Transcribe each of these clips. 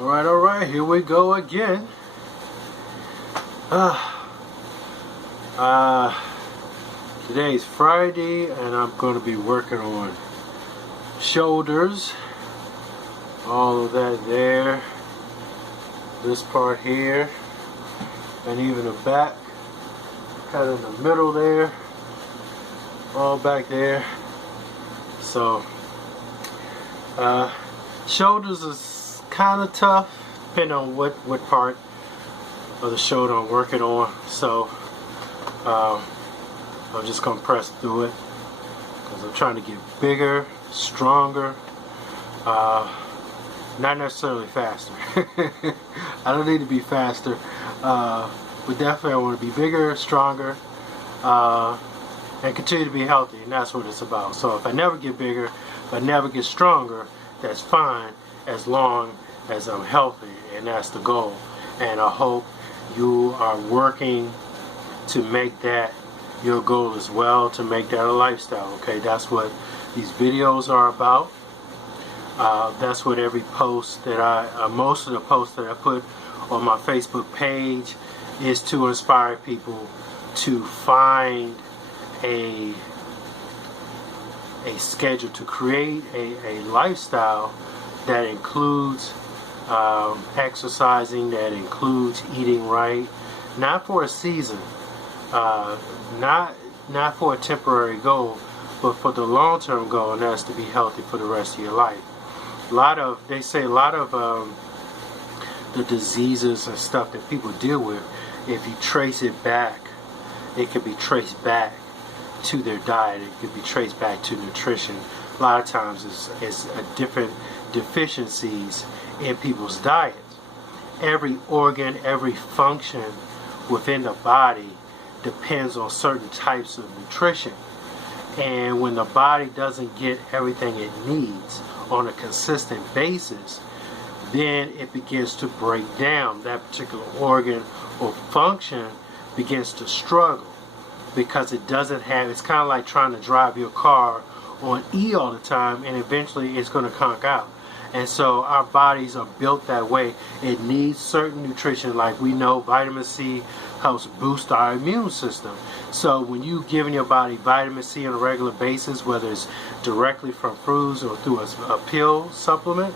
All right, here we go again. Today's Friday, and I'm going to be working on shoulders, all of that there, this part here, and even the back, kind of in the middle there, all back there. So, shoulders is kind of tough, depending on what part of the shoulder I'm working on. So, I'm just going to press through it because I'm trying to get bigger, stronger, not necessarily faster. I don't need to be faster, but definitely I want to be bigger, stronger, and continue to be healthy, and that's what it's about. So if I never get bigger, if I never get stronger, that's fine as long as I'm healthy, and that's the goal. And I hope you are working to make that your goal as well, to make that a lifestyle. Okay, that's what these videos are about. That's what every post that most of the posts that I put on my Facebook page is, to inspire people to find a schedule, to create a lifestyle that includes exercising, that includes eating right, not for a season, not for a temporary goal, but for the long-term goal, and that's to be healthy for the rest of your life. They say a lot of the diseases and stuff that people deal with, if you trace it back, it can be traced back to their diet. It could be traced back to nutrition. A lot of times it's different deficiencies in people's diets. Every organ, every function within the body depends on certain types of nutrition. And when the body doesn't get everything it needs on a consistent basis, then it begins to break down. That particular organ or function begins to struggle because it doesn't have, it's kind of like trying to drive your car on E all the time, and eventually it's going to conk out. And so our bodies are built that way. It needs certain nutrition, like we know vitamin C helps boost our immune system. So when you giving your body vitamin C on a regular basis, whether it's directly from fruits or through a pill supplement,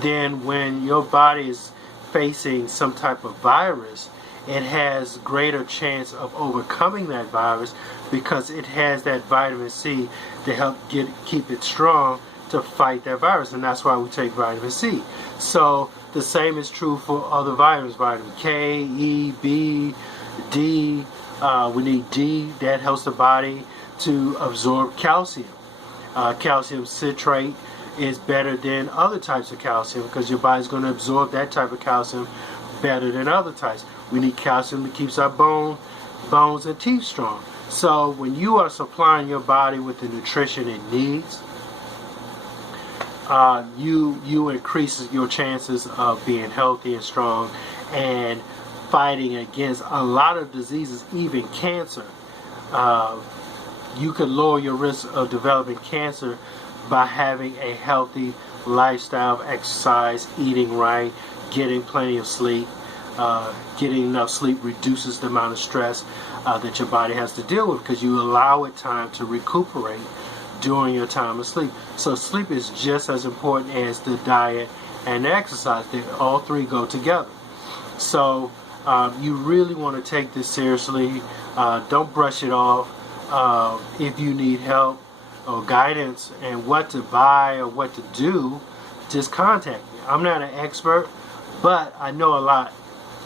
then when your body is facing some type of virus, it has greater chance of overcoming that virus because it has that vitamin C to help keep it strong to fight that virus, and that's why we take vitamin C. So the same is true for other vitamins, vitamin K, E, B, D. We need D. That helps the body to absorb calcium. Calcium citrate is better than other types of calcium because your body's going to absorb that type of calcium better than other types. We need calcium that keeps our bones and teeth strong. So when you are supplying your body with the nutrition it needs, you increase your chances of being healthy and strong and fighting against a lot of diseases, even cancer. You could lower your risk of developing cancer by having a healthy lifestyle of exercise, eating right, getting plenty of sleep. Getting enough sleep reduces the amount of stress that your body has to deal with because you allow it time to recuperate during your time of sleep. So sleep is just as important as the diet and the exercise. All three go together. So you really want to take this seriously. Don't brush it off. If you need help or guidance and what to buy or what to do, just contact me. I'm not an expert, but I know a lot,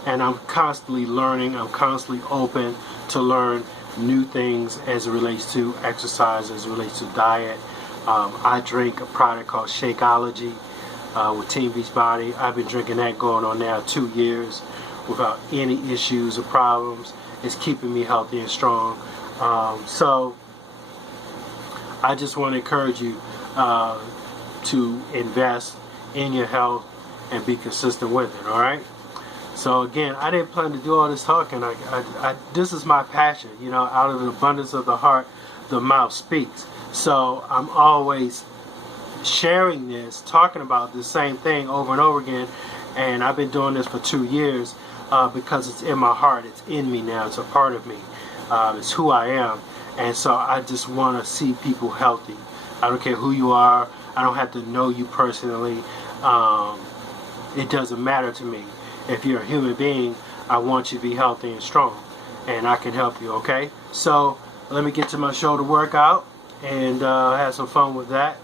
and I'm constantly learning. I'm constantly open to learn new things as it relates to exercise, as it relates to diet. I drink a product called Shakeology with Team Beachbody. I've been drinking that going on now 2 years without any issues or problems. It's keeping me healthy and strong. So I just want to encourage you to invest in your health and be consistent with it, all right? So again, I didn't plan to do all this talking. This is my passion. You know, out of the abundance of the heart, the mouth speaks. So I'm always sharing this, talking about the same thing over and over again, And I've been doing this for 2 years because it's in my heart. It's in me now. It's a part of me. It's who I am. And so I just want to see people healthy. I don't care who you are. I don't have to know you personally. It doesn't matter to me. If you're a human being, I want you to be healthy and strong. And I can help you, okay? So let me get to my shoulder workout and have some fun with that.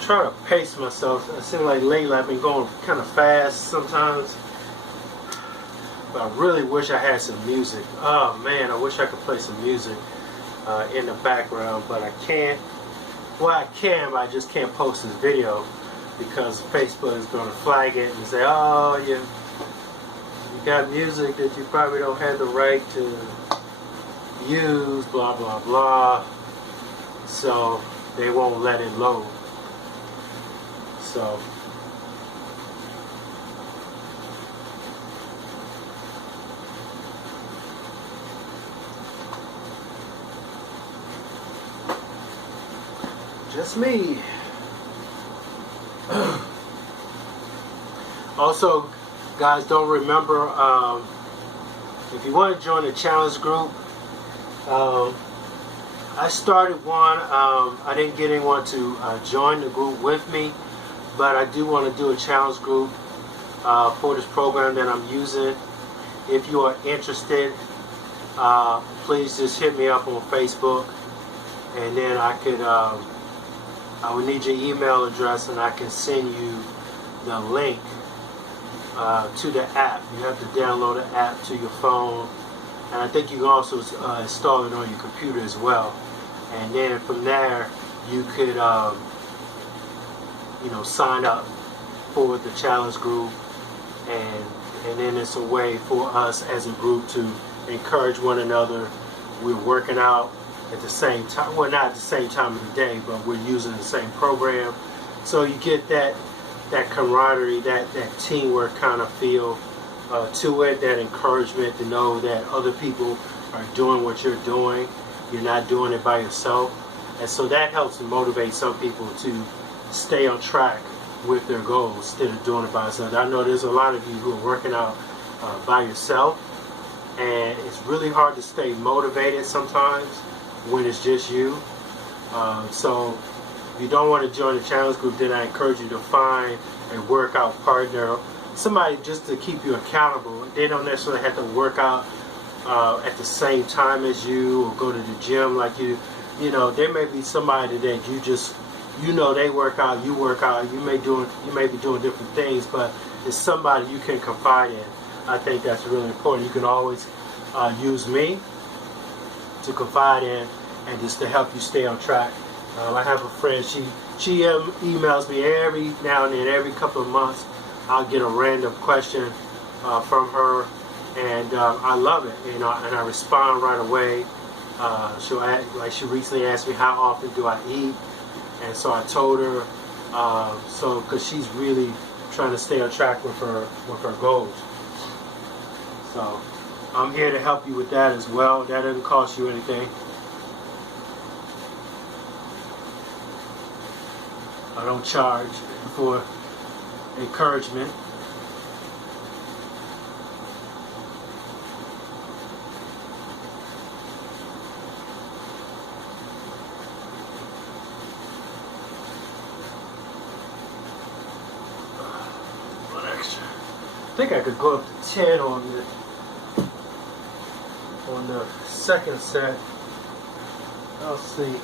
Try to pace myself. It seems like lately I've been going kind of fast sometimes. But I really wish I had some music. Oh man, I wish I could play some music in the background, but I can't. Well, I can, but I just can't post this video because Facebook is going to flag it and say, oh, you got music that you probably don't have the right to use, blah, blah, blah. So they won't let it load. So just me. Also, guys, don't remember, if you want to join the challenge group, I started one. I didn't get anyone to join the group with me, but I do want to do a challenge group for this program that I'm using. If you are interested, please just hit me up on Facebook, and then I would need your email address, and I can send you the link to the app. You have to download the app to your phone, and I think you can also install it on your computer as well. And then from there, you could sign up for the challenge group, and then it's a way for us as a group to encourage one another. We're working out at the same time, well, not at the same time of the day, but we're using the same program, so you get that camaraderie, that teamwork kind of feel to it, that encouragement to know that other people are doing what you're doing. You're not doing it by yourself, and so that helps to motivate some people to stay on track with their goals instead of doing it by themselves. I know there's a lot of you who are working out by yourself, and it's really hard to stay motivated sometimes when it's just you. So if you don't want to join the challenge group, then I encourage you to find a workout partner, somebody just to keep you accountable. They don't necessarily have to work out at the same time as you or go to the gym like you. There may be somebody that you just, they work out, you work out, you may be doing different things, but it's somebody you can confide in. I think that's really important. You can always use me to confide in and just to help you stay on track. I have a friend, she emails me every now and then, every couple of months, I'll get a random question from her, and I love it, and I respond right away. She'll ask, like she recently asked me how often do I eat, and so I told her. So because she's really trying to stay on track with her goals. So I'm here to help you with that as well. That doesn't cost you anything. I don't charge for encouragement. One extra. I think I could go up to 10 on the second set. I'll see.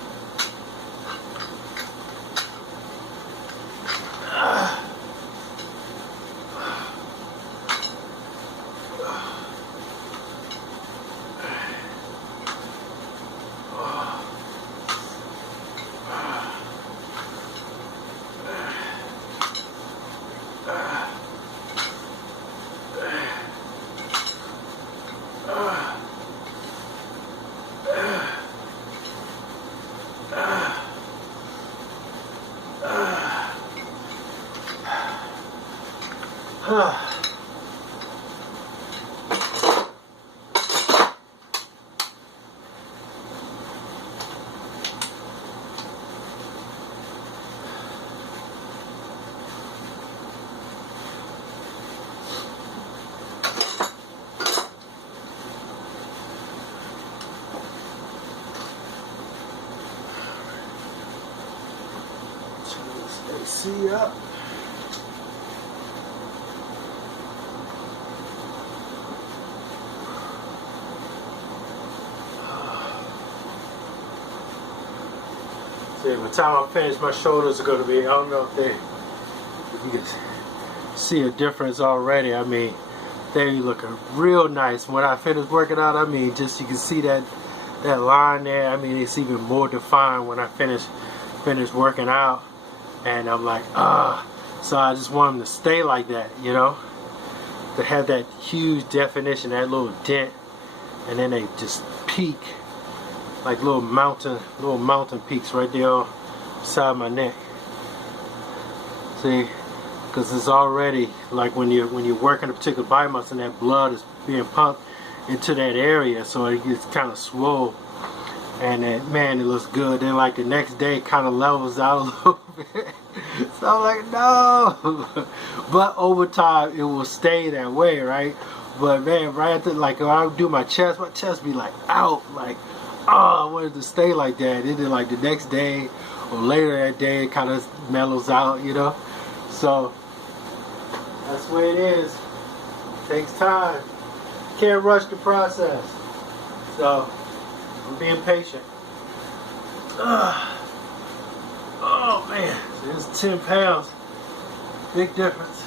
AC up. See, by the time I finish, my shoulders are going to be, I don't know if you can see a difference already. I mean, they looking real nice. When I finish working out, I mean, just you can see that line there. I mean, it's even more defined when I finish working out. And I'm like, so I just want them to stay like that, you know, to have that huge definition, that little dent, and then they just peak like little mountain peaks right there on side of my neck. See, because it's already like when you're working a particular body muscle, and that blood is being pumped into that area, so it gets kind of swole, and then, man, it looks good. Then like the next day, it kind of levels out a little bit. So I'm like, no. But over time, it will stay that way, right? But man, right after, like when I do my chest be like out, like, I wanted to stay like that. And then like the next day or later that day, it kind of mellows out, you know. So that's the way it is. It takes time. Can't rush the process. So I'm being patient. Oh man, it's 10 pounds. Big difference.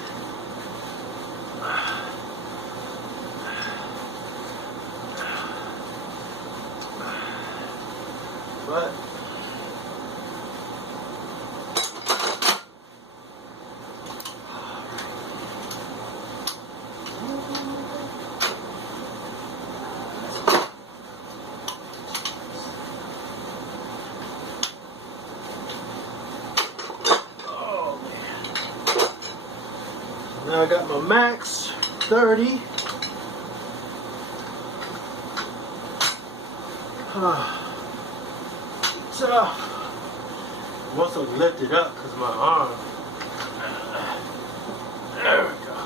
But now I got my max 30. Once I lift it up, because my arm. There we go.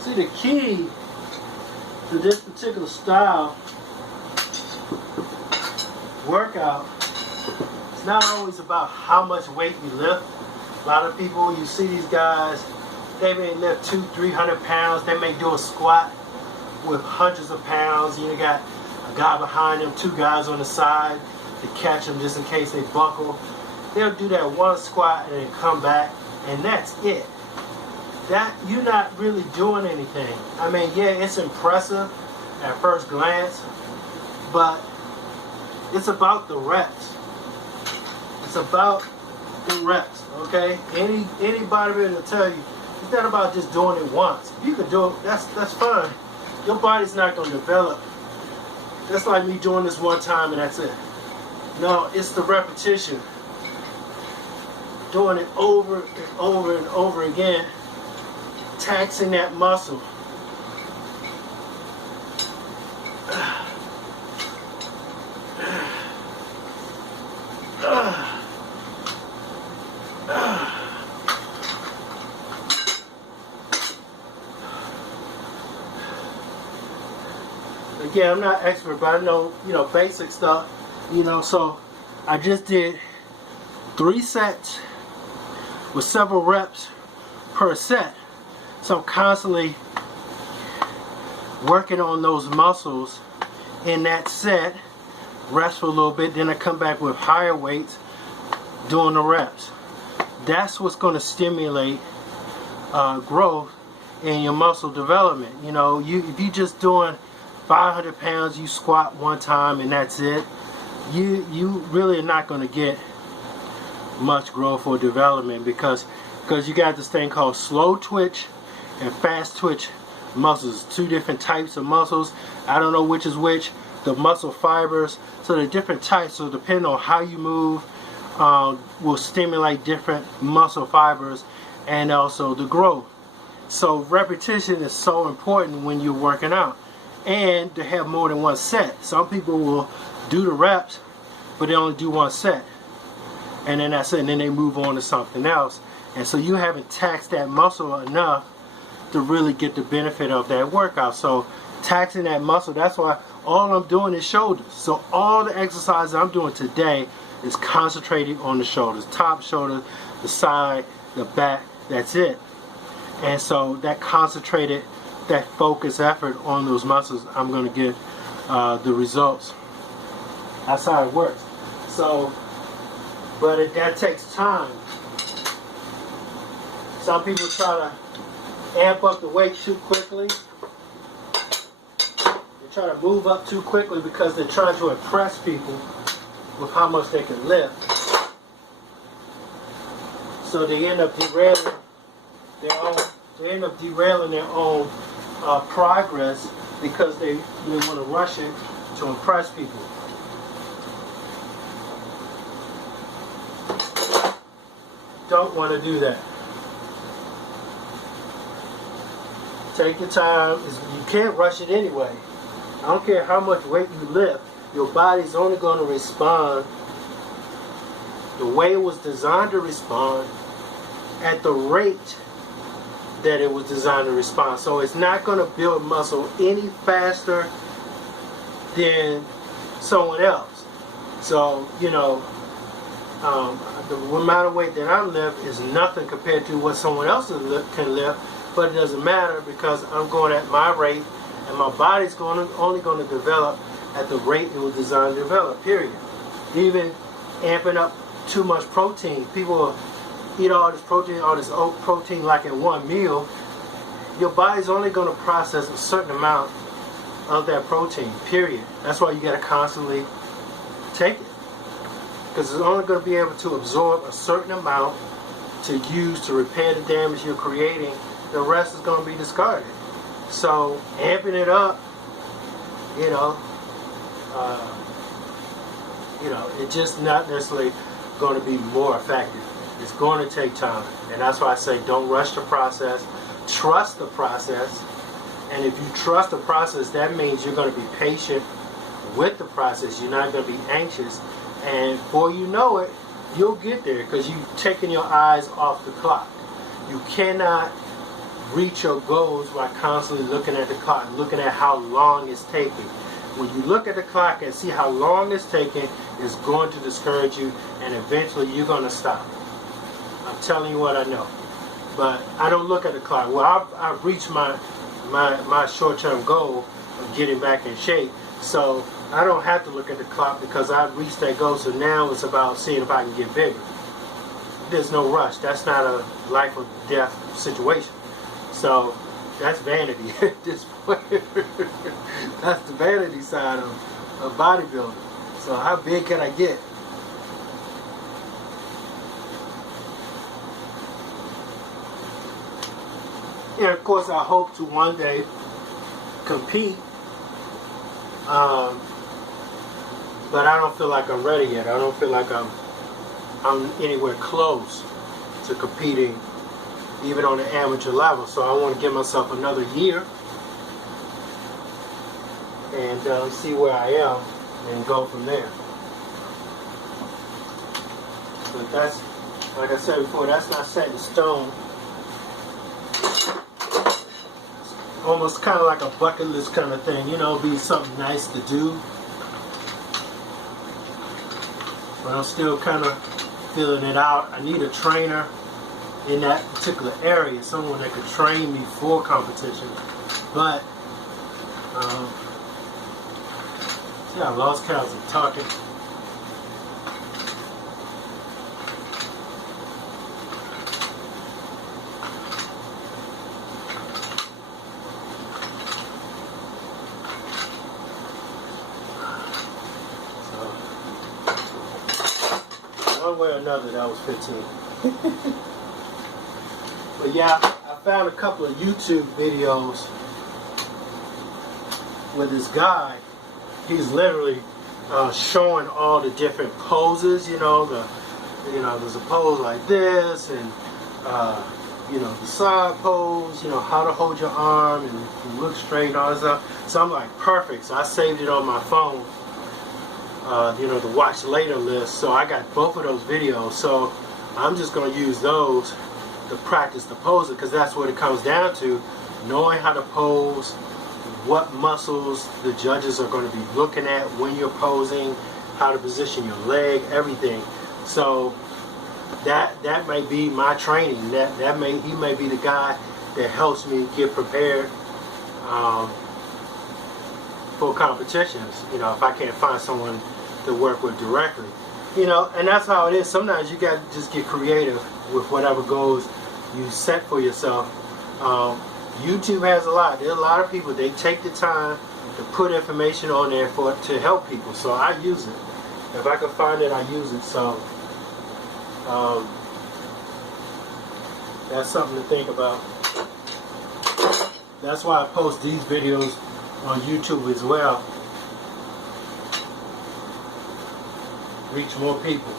See, the key to this particular style workout, it's not always about how much weight you lift. A lot of people, you see these guys they may lift 200-300 pounds. They may do a squat with hundreds of pounds. You got a guy behind them, 2 guys on the side to catch them just in case they buckle. They'll do that one squat and then come back, and that's it. That you're not really doing anything. I mean, yeah, it's impressive at first glance, but it's about the reps. It's about the reps, okay? Anybody will tell you it's not about just doing it once. If you can do it, that's fine. Your body's not gonna develop. That's like me doing this one time and that's it. No, it's the repetition. Doing it over and over and over again, taxing that muscle. Again, I'm not expert, but I know, basic stuff, so I just did 3 sets with several reps per set. So I'm constantly working on those muscles in that set, rest for a little bit, then I come back with higher weights doing the reps. That's what's going to stimulate growth in your muscle development. If you're just doing 500 pounds, you squat one time and that's it, you really are not going to get much growth or development because you got this thing called slow twitch and fast twitch muscles. 2 different types of muscles. I don't know which is which. The muscle fibers, so they're different types, so depending on how you move will stimulate different muscle fibers and also the growth. So repetition is so important when you're working out, and to have more than one set. Some people will do the reps but they only do 1 set and then that's it, and then they move on to something else, and so you haven't taxed that muscle enough to really get the benefit of that workout. So taxing that muscle, that's why all I'm doing is shoulders. So all the exercises I'm doing today is concentrating on the shoulders, top shoulder, the side, the back, that's it. And so that concentrated, that focused effort on those muscles, I'm going to get the results. That's how it works. So, but that takes time. Some people try to amp up the weight too quickly. They try to move up too quickly because they're trying to impress people with how much they can lift. So they end up derailing their own progress because they want to rush it to impress people. Don't want to do that. Take your time. You can't rush it anyway. I don't care how much weight you lift, your body's only going to respond the way it was designed to respond at the rate that it was designed to respond. So it's not going to build muscle any faster than someone else. So, the amount of weight that I lift is nothing compared to what someone else can lift, but it doesn't matter because I'm going at my rate and my body's only going to develop at the rate it was designed to develop, period. Even amping up too much protein. People eat all this protein like in one meal. Your body's only going to process a certain amount of that protein, period. That's why you got to constantly take it, because it's only going to be able to absorb a certain amount to use to repair the damage you're creating. The rest is going to be discarded. So amping it up, it's just not necessarily going to be more effective. It's going to take time, and that's why I say don't rush the process. Trust the process, and if you trust the process, that means you're going to be patient with the process. You're not going to be anxious, and before you know it, you'll get there because you've taken your eyes off the clock. You cannot reach your goals by constantly looking at the clock, looking at how long it's taking. When you look at the clock and see how long it's taking, it's going to discourage you, and eventually you're going to stop. I'm telling you what I know. But I don't look at the clock. Well, I've reached my short-term goal of getting back in shape, so I don't have to look at the clock because I've reached that goal. So now it's about seeing if I can get bigger. There's no rush. That's not a life or death situation. So that's vanity at this point. That's the vanity side of bodybuilding. So how big can I get? And of course, I hope to one day compete, but I don't feel like I'm ready yet. I don't feel like I'm anywhere close to competing, even on the amateur level. So I want to give myself another year and see where I am and go from there. But that's, like I said before, that's not set in stone. Almost kind of like a bucket list kind of thing, you know, be something nice to do. But I'm still kind of feeling it out. I need a trainer in that particular area, someone that could train me for competition. But, see, I lost count of talking. One way or another, that was 15. But yeah, I found a couple of YouTube videos with this guy. He's literally showing all the different poses. You know, there's a pose like this, and you know, the side pose. You know, how to hold your arm and look straight and all that stuff. So I'm like, perfect. So I saved it on my phone. You know, the watch later list. So I got both of those videos. So I'm just going to use those to practice the pose, because that's what it comes down to, knowing how to pose, what muscles the judges are going to be looking at when you're posing, how to position your leg, everything. So that may be my training. He may be the guy that helps me get prepared for competitions. You know, if I can't find someone to work with directly, you know, and that's how it is. Sometimes you got to just get creative with whatever goals you set for yourself. YouTube has a lot. There are a lot of people, they take the time to put information on there to help people. So I use it. If I can find it, I use it. So that's something to think about. That's why I post these videos on YouTube as well. Reach more people.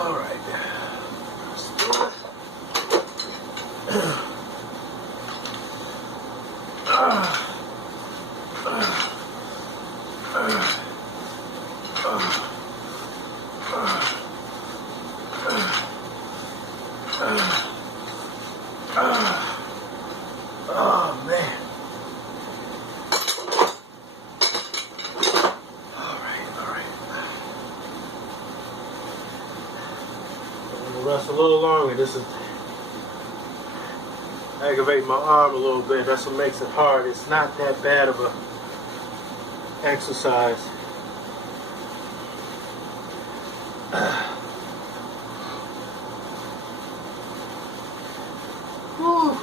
All right, let's do it. Oh man. Rest a little longer. This is aggravating my arm a little bit. That's what makes it hard. It's not that bad of a exercise. Whew.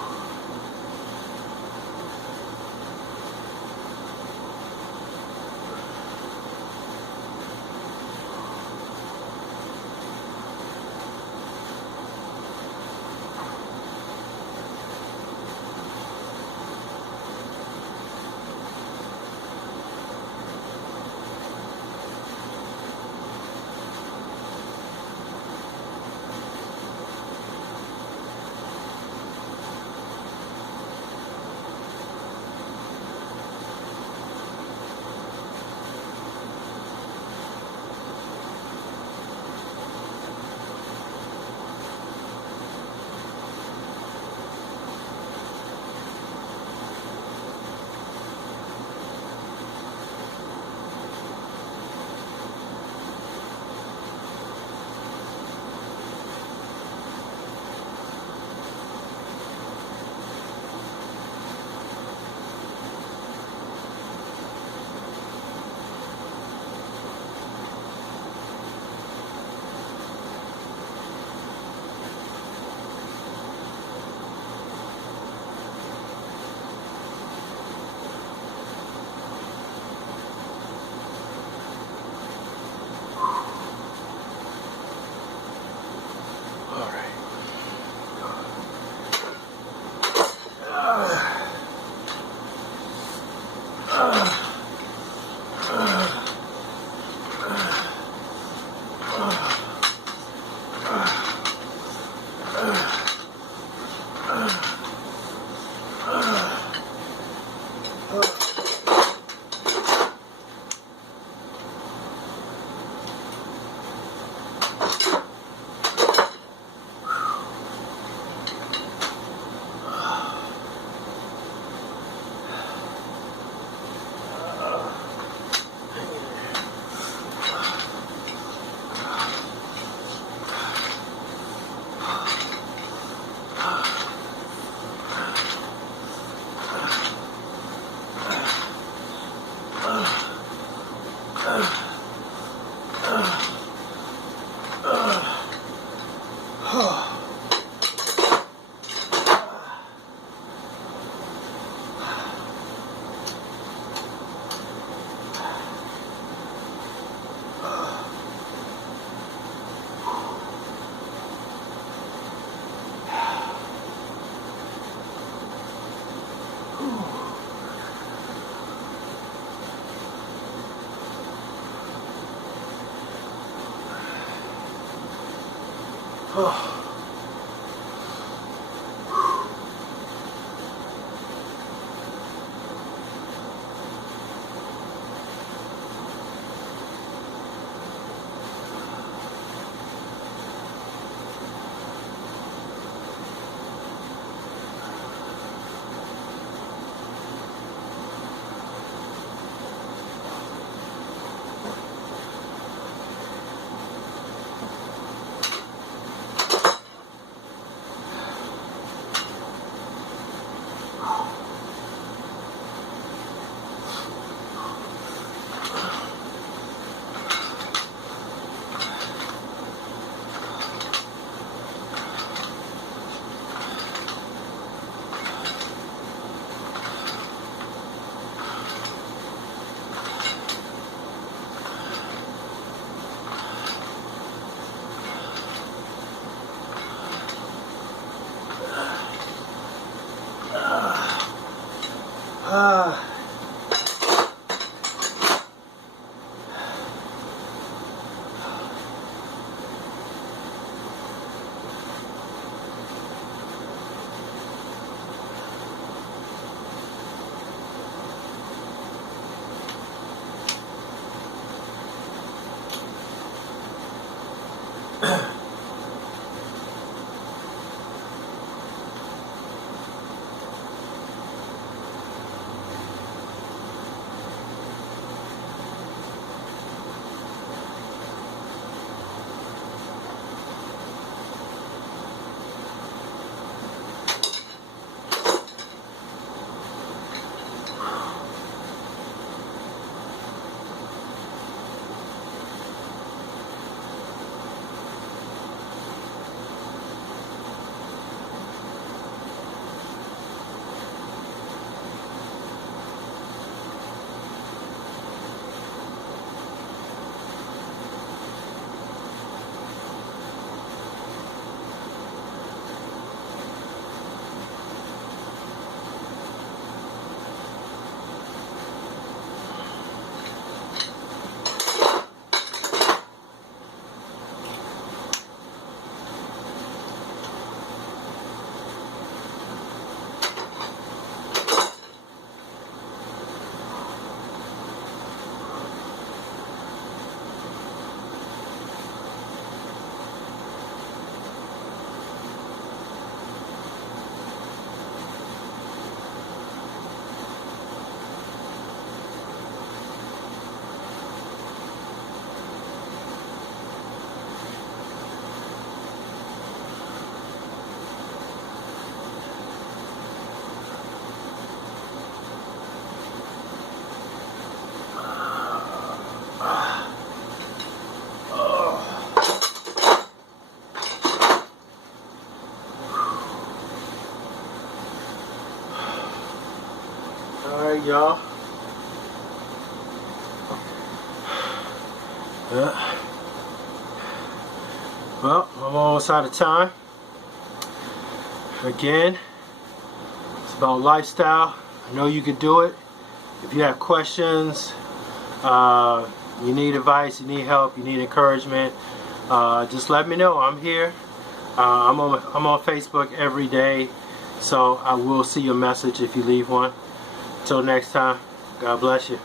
Y'all. Yeah. Well, I'm almost out of time. Again, it's about lifestyle. I know you can do it. If you have questions, you need advice, you need help, you need encouragement, just let me know. I'm here. I'm on Facebook every day, so I will see your message if you leave one. Until next time, God bless you.